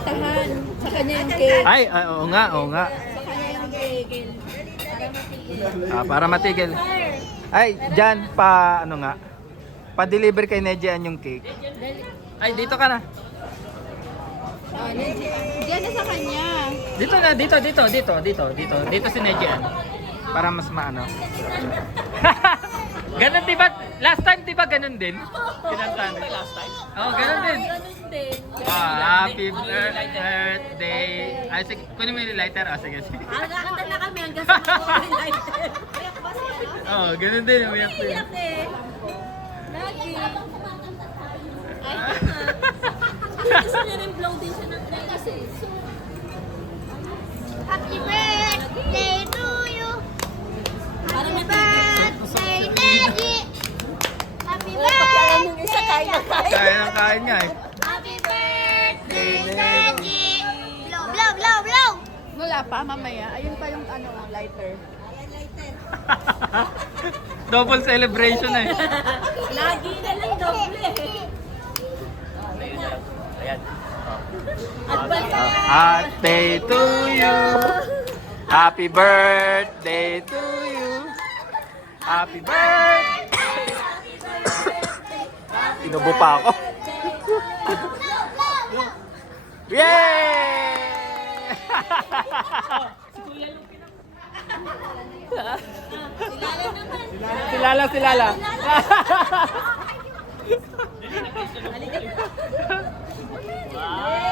kantahan. Sa kanya yung cake. Ay, oo nga, oo nga. Sa kanya yung cake. Para matigil. Ay, dyan, ano nga. Pa-deliver kay Nejian yung cake. Ay, dito ka na. Diyan na sa kanya. Dito na, dito si Nejian. Para mas maano. Ganun diba? Last time diba ganun din? Kinantahan. Last time? Oo, ganun din. Ganun din. Happy birthday. Ay, sige, kunin mo yung lighter. Sige, sige. Nakakanta na kami hanggang sa mag-lighter. Oo, ganun din. Umiyak din. Iyak eh. Lagi. Ay, gusto niya rin blow din siya ng play kasi. Happy birthday to you. Parang Happy natigil. birthday, Neji. Happy Pagkalan yung isa birthday. kain na kain. Kaya ng kain nga eh. Happy birthday, Neji. Blow, blow, blow, blow. Wala pa, mamaya. Ayun pa yung ano, lighter. Double celebration eh. Lagi na lang doble. Ayan. Advance. Birthday to you. Happy birthday to you. Happy birthday. Inubo pa ako. Yay! Silala. Yay!